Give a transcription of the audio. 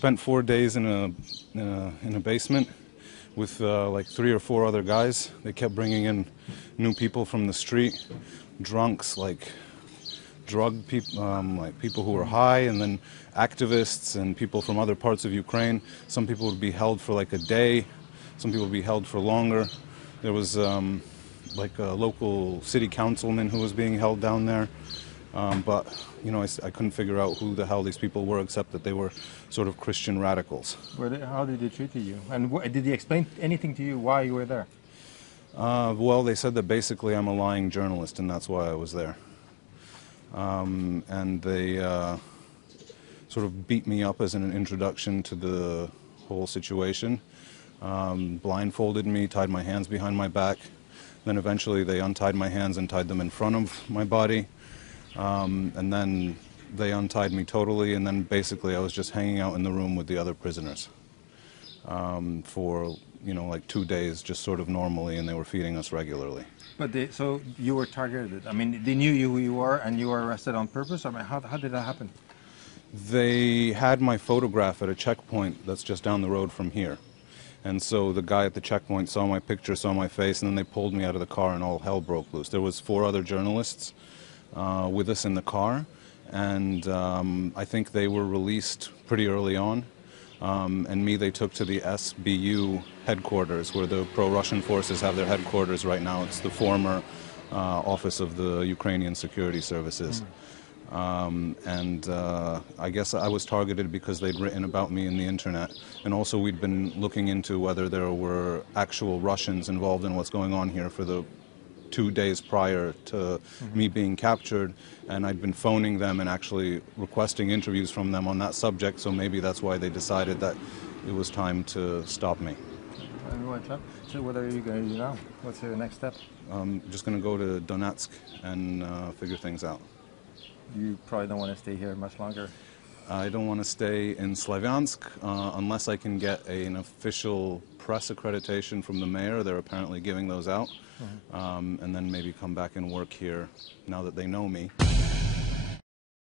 spent 4 days in a basement with like 3 or 4 other guys. They kept bringing in new people from the street, drunks, like drug people, like people who were high, and then activists and people from other parts of Ukraine. Some people would be held for like a day, some people would be held for longer. There was like a local city councilman who was being held down there. But, you know, I couldn't figure out who the hell these people were, except that they were sort of Christian radicals. How did they treat you? And did they explain anything to you why you were there? Well, they said that basically I'm a lying journalist, and that's why I was there. And they sort of beat me up as an introduction to the whole situation. Blindfolded me, tied my hands behind my back. Then eventually they untied my hands and tied them in front of my body. And then they untied me totally, and then basically I was just hanging out in the room with the other prisoners for, you know, like 2 days, just sort of normally, and they were feeding us regularly. But so you were targeted. I mean, they knew who you were, and you were arrested on purpose? I mean, how did that happen? They had my photograph at a checkpoint that's just down the road from here. And so the guy at the checkpoint saw my picture, saw my face, and then they pulled me out of the car and all hell broke loose. There was 4 other journalists with us in the car, and I think they were released pretty early on. And me they took to the SBU headquarters, where the pro-Russian forces have their headquarters right now. It's the former office of the Ukrainian security services. I guess I was targeted because they'd written about me in the internet, and also we'd been looking into whether there were actual Russians involved in what's going on here for the 2 days prior to me being captured, and I'd been phoning them and actually requesting interviews from them on that subject, so maybe that's why they decided that it was time to stop me. So what are you going to do now? What's your next step? I'm just going to go to Donetsk and figure things out. You probably don't want to stay here much longer. I don't want to stay in Slavyansk unless I can get an official press accreditation from the mayor. They're apparently giving those out. And then maybe come back and work here now that they know me.